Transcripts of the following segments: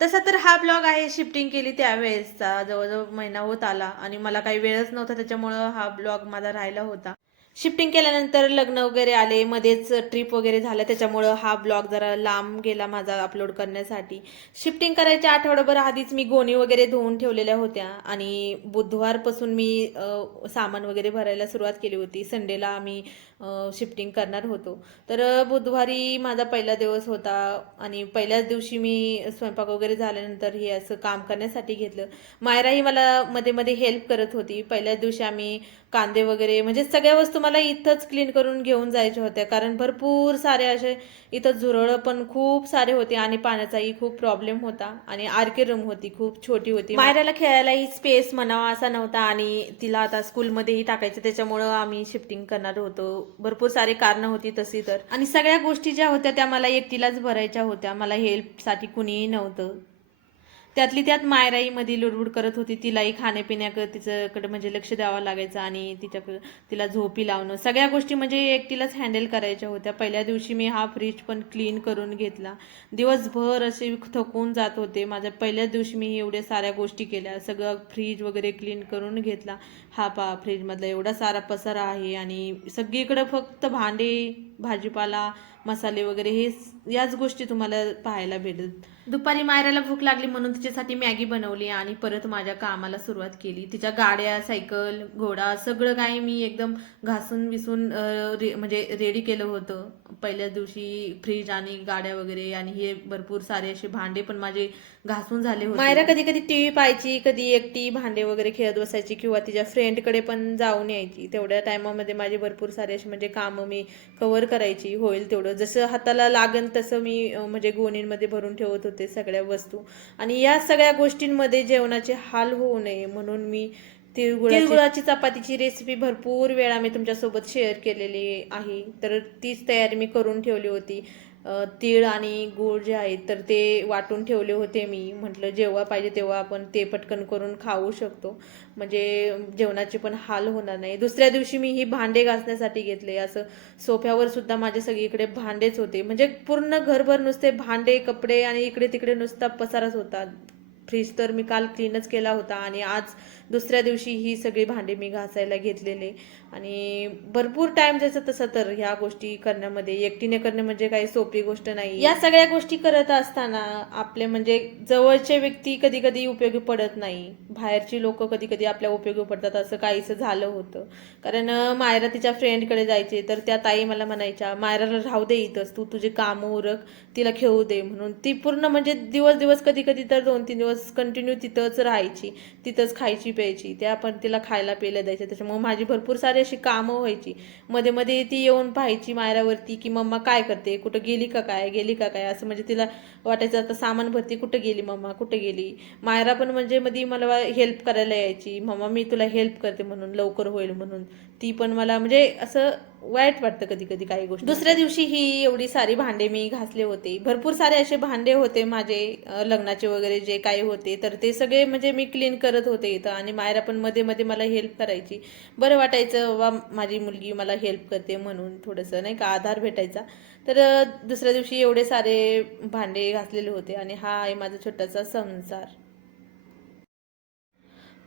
तसा तर हा ब्लॉग आहे शिफ्टिंग केली त्यावेळेसचा. जवळजवळ महिना होत आला आणि मला काही वेळच नव्हता त्याच्यामुळं हा ब्लॉग माझा राहिला होता. शिफ्टिंग केल्यानंतर लग्न वगैरे आले मध्येच ट्रिप वगैरे झालं. त्याच्यामुळं हा ब्लॉग जरा लांब गेला माझा अपलोड करण्यासाठी. शिफ्टिंग करायच्या आठवड्याभर आधीच मी गोणी वगैरे धुवून ठेवलेल्या होत्या. आणि बुधवारपासून मी सामान वगैरे भरायला सुरुवात केली होती. संडेला आम्ही शिफ्टिंग करणार होतो. तर बुधवारी माझा पहिला दिवस होता. आणि पहिल्याच दिवशी मी स्वयंपाक वगैरे झाल्यानंतर हे असं काम करण्यासाठी घेतलं. मायराही मला मध्ये मध्ये हेल्प करत होती. पहिल्याच दिवशी आम्ही कांदे वगैरे म्हणजे सगळ्या वस्तू मला इथंच क्लीन करून घेऊन जायच्या होत्या. कारण भरपूर सारे असे इथं झुरळं पण खूप सारे होते आणि पाण्याचाही खूप प्रॉब्लेम होता. आणि आरके रूम होती खूप छोटी होती. मायराला खेळायलाही स्पेस म्हणावा असा नव्हता आणि तिला आता स्कूलमध्येही टाकायचं. त्याच्यामुळं आम्ही शिफ्टिंग करणार होतो. भरपूर सारे कारणं होती तशी तर. आणि सगळ्या गोष्टी ज्या होत्या त्या मला एकटीलाच भरायच्या होत्या. मला हेल्पसाठी कुणीही नव्हतं. त्यातली त्यात मायराईमध्ये लुडबुड करत होती. तिलाही खाण्यापिण्याकडे तिच्याकडे म्हणजे लक्ष द्यावं लागायचं आणि तिच्याकडे तिला झोपी लावणं. सगळ्या गोष्टी म्हणजे एकटीलाच हँडल करायच्या होत्या. पहिल्या दिवशी मी हा फ्रीज पण क्लीन करून घेतला. दिवसभर असे थकून जात होते. माझ्या पहिल्याच दिवशी मी एवढ्या साऱ्या गोष्टी केल्या. सगळं फ्रीज वगैरे क्लीन करून घेतला. हा पा फ्रीजमधला एवढा सारा पसारा आहे आणि सगळीकडं फक्त भांडे भाजीपाला मसाले वगैरे हे याच गोष्टी तुम्हाला पाहायला भेटत दुपारी मायराला भूक लागली म्हणून तिच्यासाठी मॅगी बनवली आणि परत माझ्या कामाला सुरुवात केली. तिच्या गाड्या सायकल घोडा सगळं काही मी एकदम घासून विसून रे- म्हणजे रेडी केलं होतं. पहिल्याच दिवशी फ्रीज आणि गाड्या वगैरे आणि हे भरपूर सारे असे भांडे पण माझे घासून झाले होते. मायरा कधी कधी टीव्ही पाहायची कधी एकटी भांडे वगैरे खेळत बसायची किंवा तिच्या फ्रेंडकडे पण जाऊन यायची. तेवढ्या टायमामध्ये माझे भरपूर सारे असे म्हणजे कामं मी कवर करायची होईल तेवढं. जसं हाताला लागन तसं मी म्हणजे गोणींमध्ये भरून ठेवत होते सगळ्या वस्तू. आणि या सगळ्या गोष्टींमध्ये जेवणाचे हाल होऊ नये म्हणून मी तिळगुळाची. चपातीची रेसिपी भरपूर वेळा मी तुमच्यासोबत शेअर केलेली आहे. तर तीच तयारी मी करून ठेवली होती. तीळ आणि गूळ जे आहेत तर ते वाटून ठेवले होते मी. म्हटलं जेव्हा पाहिजे तेव्हा आपण ते पटकन करून खाऊ शकतो. म्हणजे जेवणाचे पण हाल होणार नाही. दुसऱ्या दिवशी मी ही भांडे घासण्यासाठी घेतले. असं सोफ्यावर सुद्धा माझे सगळीकडे भांडेच होते. म्हणजे पूर्ण घरभर नुसते भांडे कपडे आणि इकडे तिकडे नुसता पसारच होता. फ्रीज तर मी काल क्लीनच केला होता आणि आज दुसऱ्या दिवशी ही सगळी भांडी मी घासायला घेतलेले. आणि भरपूर टाइम जायचं तसं तर ह्या गोष्टी करण्यामध्ये एकटीने करणे म्हणजे काही सोपी गोष्ट नाही. या सगळ्या गोष्टी करत असताना आपले म्हणजे जवळचे व्यक्ती कधी कधी उपयोगी पडत नाही. बाहेरची लोक कधी कधी आपल्या उपयोगी पडतात असं काहीसं झालं होतं. कारण मायरा तिच्या फ्रेंडकडे जायचे तर त्या ताई मला म्हणायच्या मायराला राहू दे इथंच तू तुझे कामं उरक तिला खेळू दे. म्हणून ती पूर्ण म्हणजे दिवस दिवस कधी कधी तर दोन तीन दिवस कंटिन्यू तिथंच राहायची तिथंच खायची प्यायची. त्या पण तिला खायला प्यायला द्यायच्या त्याच्यामुळे माझी भरपूर सारी अशी कामं व्हायची. मध्ये मध्ये ती येऊन पाहायची मायरावरती की मम्मा काय करते? कुठं गेली का काय? गेली का काय? असं म्हणजे तिला वाटायचं आता सामान भरती. कुठं गेली मम्मा? कुठं गेली? मायरा पण म्हणजे मध्ये मला हेल्प करायला यायची. मम्मा मी तुला हेल्प करते म्हणून लवकर होईल म्हणून. ती पण मला म्हणजे असं वाईट वाटतं कधी कधी काही गोष्टी. दुसऱ्या दिवशी ही एवढी सारी भांडे मी घासले होते. भरपूर सारे असे भांडे होते माझे लग्नाचे वगैरे जे काही होते तर ते सगळे म्हणजे मी क्लीन करत होते इथं आणि मायरा पण मध्ये मध्ये मला हेल्प करायची. बरं वाटायचं वा माझी मुलगी मला हेल्प करते म्हणून थोडंसं नाही का आधार भेटायचा. तर दुसऱ्या दिवशी एवढे सारे भांडे घासलेले होते आणि हा आहे माझा छोटासा संसार.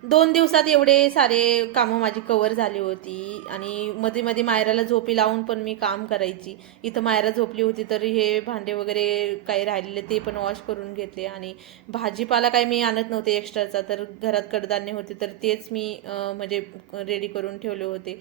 दोन दिवसात एवढे सारे कामं माझी कवर झाली होती. आणि मध्ये मध्ये मायराला झोपी लावून पण मी काम करायची. इथं मायरा झोपली होती तर हे भांडे वगैरे काही राहिलेले ते पण वॉश करून घेतले. आणि भाजीपाला काही मी आणत नव्हते एक्स्ट्राचा तर घरात कडधान्य होते तर तेच मी म्हणजे रेडी करून ठेवले होते.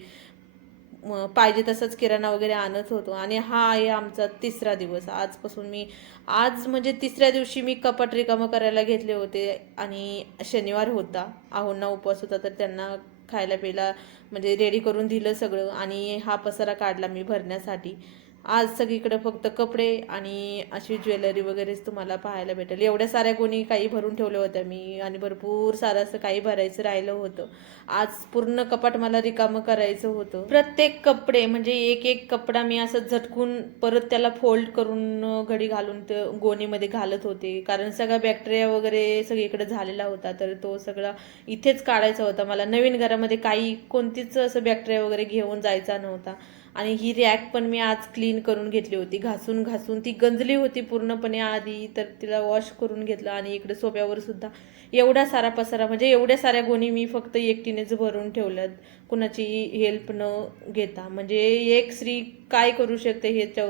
पाहिजे तसंच किराणा वगैरे आणत होतो. आणि हा आहे आमचा तिसरा दिवस. आजपासून मी आज म्हणजे तिसऱ्या दिवशी मी कपाट रिकामं करायला घेतले होते आणि शनिवार होता. आहोंना उपवास होता तर त्यांना खायला प्यायला म्हणजे रेडी करून दिलं सगळं आणि हा पसारा काढला मी भरण्यासाठी. आज सगळीकडे फक्त कपडे आणि अशी ज्वेलरी वगैरेच तुम्हाला पाहायला भेटेल. एवढ्या साऱ्या कोणी काही भरून ठेवल्या होत्या. मी आणि भरपूर सारं असं काही भरायचं राहिलं होतं. आज पूर्ण कपाट मला रिकामं करायचं होतं. प्रत्येक कपडे म्हणजे एक एक कपडा मी असं झटकून परत त्याला फोल्ड करून घडी घालून ते गोणीमध्ये घालत होते. कारण सगळा बॅक्टेरिया वगैरे सगळीकडे झालेला होता. तर तो सगळा इथेच काढायचा होता. मला नवीन घरामध्ये काही कोणतीच असं बॅक्टेरिया वगैरे घेऊन जायचा नव्हता. आणि ही रॅक पण मी आज क्लीन करून घेतली होती. घासून घासून ती गंजली होती पूर्णपणे आधी तर तिला वॉश करून घेतलं आणि इकडे सोप्यावर सुद्धा. एवढा सारा पसारा म्हणजे एवढ्या साऱ्या गोणी मी फक्त एकटीनेच भरून ठेवल्यात. कुणाची हेल्प न घेता. म्हणजे एक स्त्री काय करू शकते ह्याच्या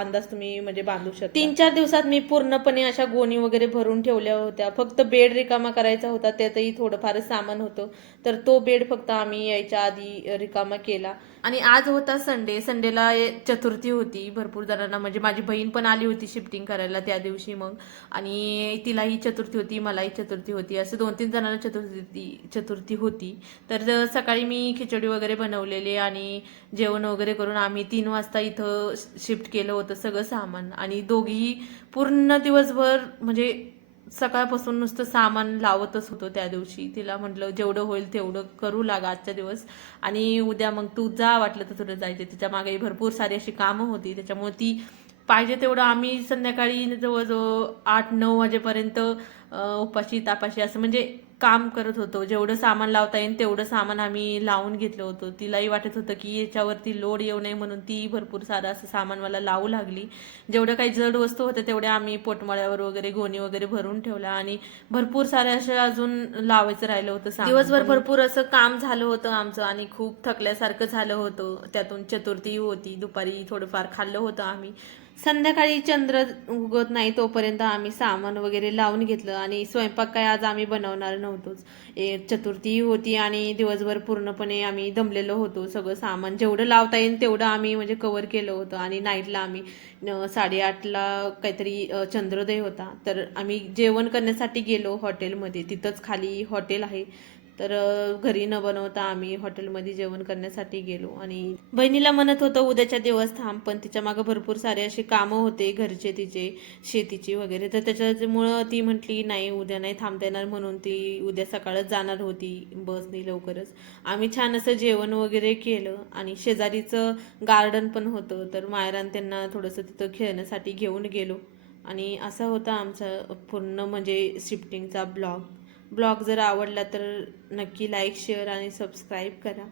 अंदाज तुम्ही म्हणजे बांधू शकता. तीन चार दिवसात मी पूर्णपणे अशा गोणी वगैरे भरून ठेवल्या होत्या. फक्त बेड रिकामा करायचा होता त्यातही थोडंफार सामान होतं. तर तो बेड फक्त आम्ही यायच्या आधी रिकामा केला. आणि आज होता संडे. संडेला चतुर्थी होती भरपूर जणांना. म्हणजे माझी बहीण पण आली होती शिफ्टिंग करायला त्या दिवशी मग. आणि तिलाही चतुर्थी होती मलाही चतुर्थी होती. असं दोन तीन जणांना चतुर्थी चतुर्थी होती. तर सकाळी मी खिचडी वगैरे बनवलेली आणि जेवण वगैरे करून आम्ही तीन वाजता इथं शिफ्ट केलं होतं सगळं सामान. आणि दोघीही पूर्ण दिवसभर म्हणजे सकाळपासून नुसतं सामान लावतच होतो त्या दिवशी. तिला म्हटलं जेवढं होईल तेवढं करू लागा आजच्या दिवस. आणि उद्या मग तू जा वाटलं तर तुला जायचं. तिच्यामागे भरपूर सारी अशी कामं होती. त्याच्यामुळे ती पाहिजे तेवढं आम्ही संध्याकाळी जवळजवळ आठ नऊ वाजेपर्यंत उपाशी तापाशी असं म्हणजे काम करत होतो. जेवढं सामान लावता येईल तेवढं सामान आम्ही लावून घेतलं होतं. तिलाही वाटत होतं की याच्यावरती लोड येऊ नये म्हणून ती भरपूर सारं असं सामान मला लावू लागली. जेवढं काही जड वस्तू होत्या तेवढ्या आम्ही पोटमाळ्यावर वगैरे गोणी वगैरे भरून ठेवल्या आणि भरपूर साऱ्या अशा अजून लावायचं राहिलं होतं सामान. दिवसभर भरपूर असं काम झालं होतं आमचं आणि खूप थकल्यासारखं झालं होतं. त्यातून चतुर्थी होती दुपारी थोडंफार खाल्लं होतं आम्ही. संध्याकाळी चंद्र उगत नाही तोपर्यंत आम्ही सामान वगैरे लावून घेतलं आणि स्वयंपाक काय आज आम्ही बनवणार नव्हतोच. ए चतुर्थी होती आणि दिवसभर पूर्णपणे आम्ही दमलेलो होतो. सगळं सामान जेवढं लावता येईल तेवढं आम्ही म्हणजे कवर केलं होतं आणि नाईटला आम्ही साडेआठला काहीतरी चंद्रोदय होता. तर आम्ही जेवण करण्यासाठी गेलो हॉटेलमध्ये तिथंच खाली हॉटेल आहे. तर घरी न बनवता आम्ही हॉटेलमध्ये जेवण करण्यासाठी गेलो आणि बहिणीला म्हणत होतं उद्याच्या दिवस थांब पण तिच्या मागं भरपूर सारे असे कामं होते घरचे तिचे शेतीची वगैरे. तर त्याच्यामुळं ती म्हटली नाही उद्या नाही थांबता येणार म्हणून ती उद्या सकाळच जाणार होती बसनी लवकरच. आम्ही छान असं जेवण वगैरे केलं आणि शेजारीचं गार्डन पण होतं तर मायरान त्यांना थोडंसं तिथं खेळण्यासाठी घेऊन गेलो. आणि असा होता आमचा पूर्ण म्हणजे शिफ्टिंगचा ब्लॉग. ब्लॉग जर आवडला तर नक्की लाईक शेअर आणि सबस्क्राईब करा.